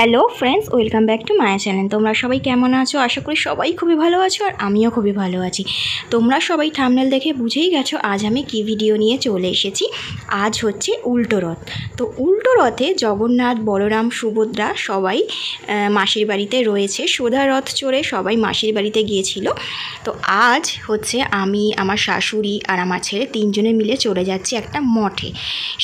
Hello friends, welcome back to my channel. তোমরা সবাই কেমন আছো? আশা করি সবাই খুবই ভালো আছো, আর আমিও খুবই ভালো আছি। তোমরা সবাই থাম্বনেল দেখে বুঝেই গেছো আজ আমি কি ভিডিও নিয়ে চলে এসেছি। আজ হচ্ছে উল্টো রথ। তো উল্টো রথে জগন্নাথ, বলরাম, সুভদ্রা সবাই মাসির বাড়িতে রয়েছে। সোধা রথ চড়ে সবাই মাসির বাড়িতে গিয়েছিল। তো আজ হচ্ছে আমি, আমার শাশুড়ি আর আমার ছেলে তিনজনে মিলে চলে যাচ্ছি একটা মঠে।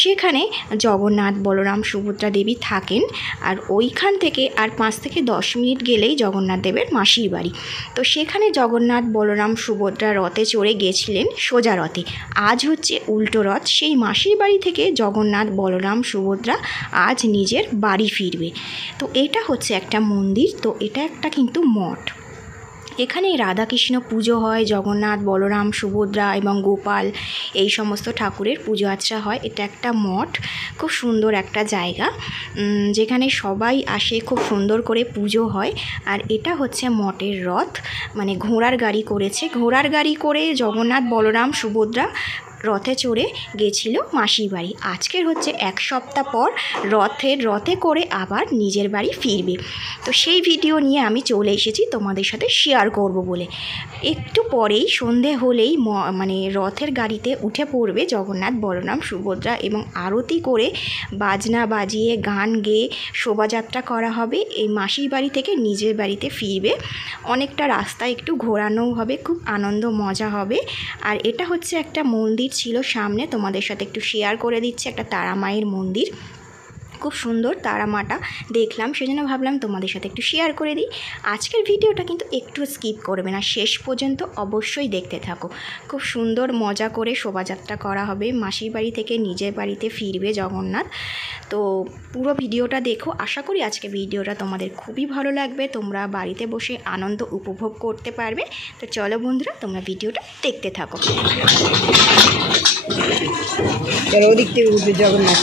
সেখানে জগন্নাথ, বলরাম, সুভদ্রা দেবী থাকেন। আর ওইখান থেকে আর 5 থেকে 10 মিনিট গেলেই জগন্নাথ দেবের মাসির বাড়ি। তো সেখানে জগন্নাথ, বলরাম, সুভদ্রা রথে চড়ে গেছিলেন সোজা রথে। আজ হচ্ছে উল্টো রথ। সেই মাসির বাড়ি থেকে জগন্নাথ, বলরাম, সুভদ্রা আজ নিজের বাড়ি ফিরবে। তো এটা হচ্ছে একটা মন্দির, তো এটা একটা কিন্তু মঠ। এখানে রাধাকৃষ্ণ পুজো হয়, জগন্নাথ, বলরাম, সুভদ্রা এবং গোপাল এই সমস্ত ঠাকুরের পুজো আর্চা হয়। এটা একটা মঠ, খুব সুন্দর একটা জায়গা যেখানে সবাই আসে, খুব সুন্দর করে পুজো হয়। আর এটা হচ্ছে মঠের রথ, মানে ঘোড়ার গাড়ি করেছে। ঘোড়ার গাড়ি করে জগন্নাথ, বলরাম, সুভদ্রা রথে চড়ে গেছিল মাসির বাড়ি। আজকের হচ্ছে 1 সপ্তাহ পর রথে করে আবার নিজের বাড়ি ফিরবে। তো সেই ভিডিও নিয়ে আমি চলে এসেছি তোমাদের সাথে শেয়ার করব বলে। একটু পরেই সন্ধে হলেই মানে রথের গাড়িতে উঠে পড়বে জগন্নাথ, বলরাম, সুভদ্রা এবং আরতি করে বাজনা বাজিয়ে গান গেয়ে শোভাযাত্রা করা হবে। এই মাসির বাড়ি থেকে নিজের বাড়িতে ফিরবে। অনেকটা রাস্তা একটু ঘোরানোও হবে, খুব আনন্দ মজা হবে। আর এটা হচ্ছে একটা মন্দির ছিল সামনে, তোমাদের সাথে একটু শেয়ার করে দিচ্ছি। একটা তারা মায়ের মন্দির, খুব সুন্দর তারা মাটা দেখলাম, সেজন্য ভাবলাম তোমাদের সাথে একটু শেয়ার করে দিই। আজকের ভিডিওটা কিন্তু একটু স্কিপ করবে না, শেষ পর্যন্ত অবশ্যই দেখতে থাকো। খুব সুন্দর মজা করে শোভাযাত্রা করা হবে, মাসির বাড়ি থেকে নিজের বাড়িতে ফিরবে জগন্নাথ। তো পুরো ভিডিওটা দেখো, আশা করি আজকে ভিডিওটা তোমাদের খুবই ভালো লাগবে, তোমরা বাড়িতে বসে আনন্দ উপভোগ করতে পারবে। তো চলো বন্ধুরা, তোমরা ভিডিওটা দেখতে থাকো। চলো ওদিক থেকে উঠবে জগন্নাথ।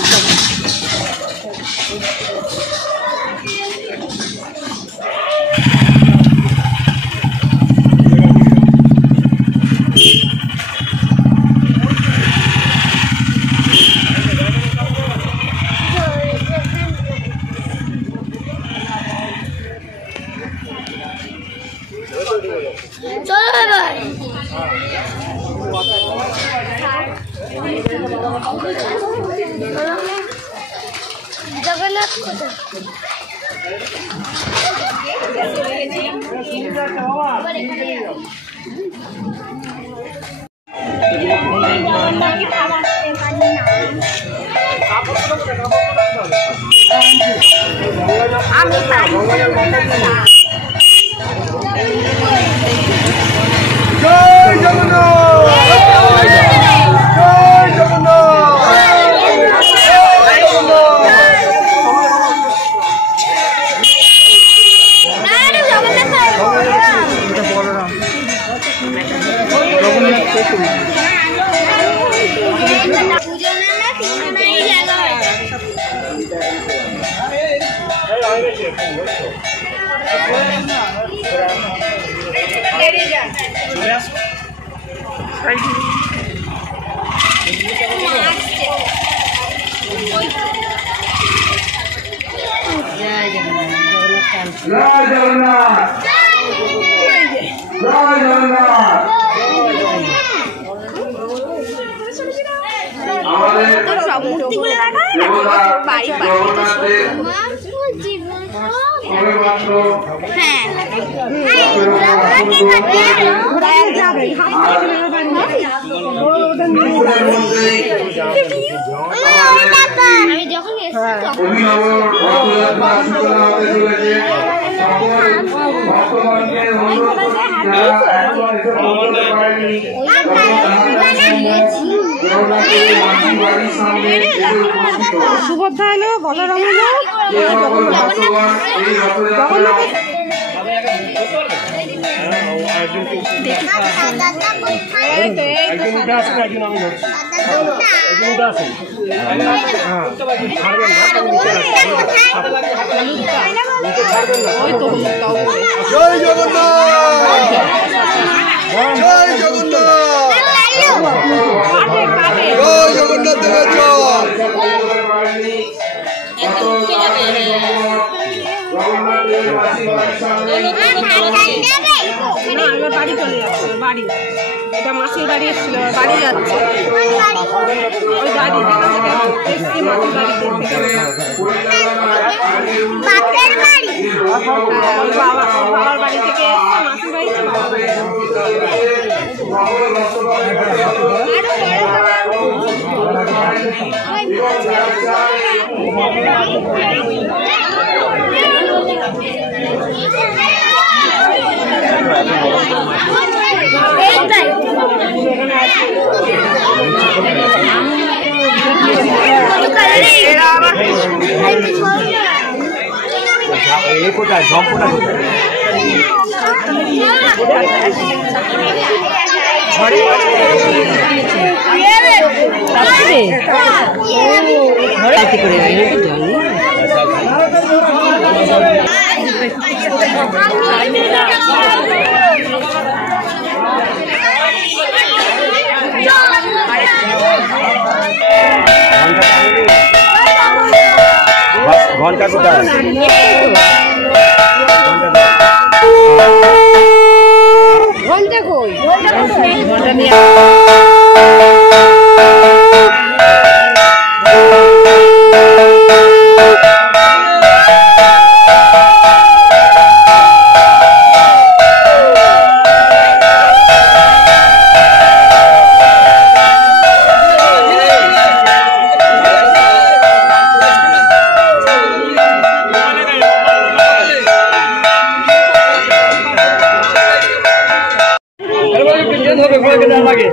জগন্নাথ আমি জয় জগন্নাথ, জয় জগন্নাথ। জয় জগন্নাথ, জয় জগন্নাথ। আমাদের মূর্তিগুলো দেখা বাড়ি হ্যাঁ আমি যখন সুভদ্রা এলো, বলরাম এলো, জয় জগন্নাথ, জয় জগন্নাথ, জয় জগন্নাথ দেবের জয়। বাড়ি, এটা মাসির বাড়ি এসেছিল, বাড়ি যাচ্ছে ওই গাড়ি এসছি মাসির বাড়িতে বাবার বাড়ি থেকে এসছে মাসির বাড়িতে কোথায় জম্পটা ঘন্টা কোথায় ঘন্টা কই ঘন্টা নিয়ে লাগে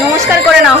নমস্কার করে নাও।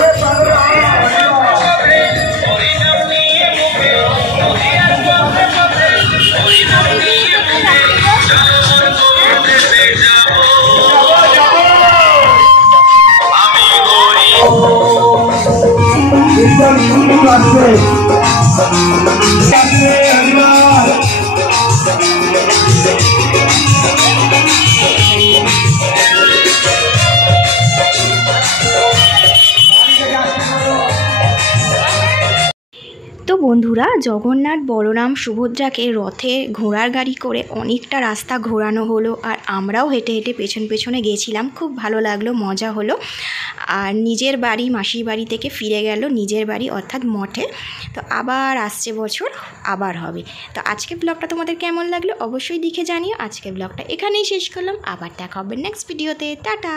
তো বন্ধুরা, জগন্নাথ বলরাম সুভদ্রাকে রথে ঘোড়ার গাড়ি করে অনেকটা রাস্তা ঘোরানো হলো, আর আমরাও হেঁটে হেঁটে পেছন পেছনে গেছিলাম। খুব ভালো লাগলো, মজা হলো। আর নিজের বাড়ি, মাসির বাড়ি থেকে ফিরে গেল নিজের বাড়ি অর্থাৎ মঠে। তো আবার আসছে বছর আবার হবে। তো আজকে ব্লগটা তোমাদের কেমন লাগলো অবশ্যই লিখে জানিও। আজকে ব্লগটা এখানেই শেষ করলাম, আবার দেখা হবে নেক্সট ভিডিওতে। টাটা।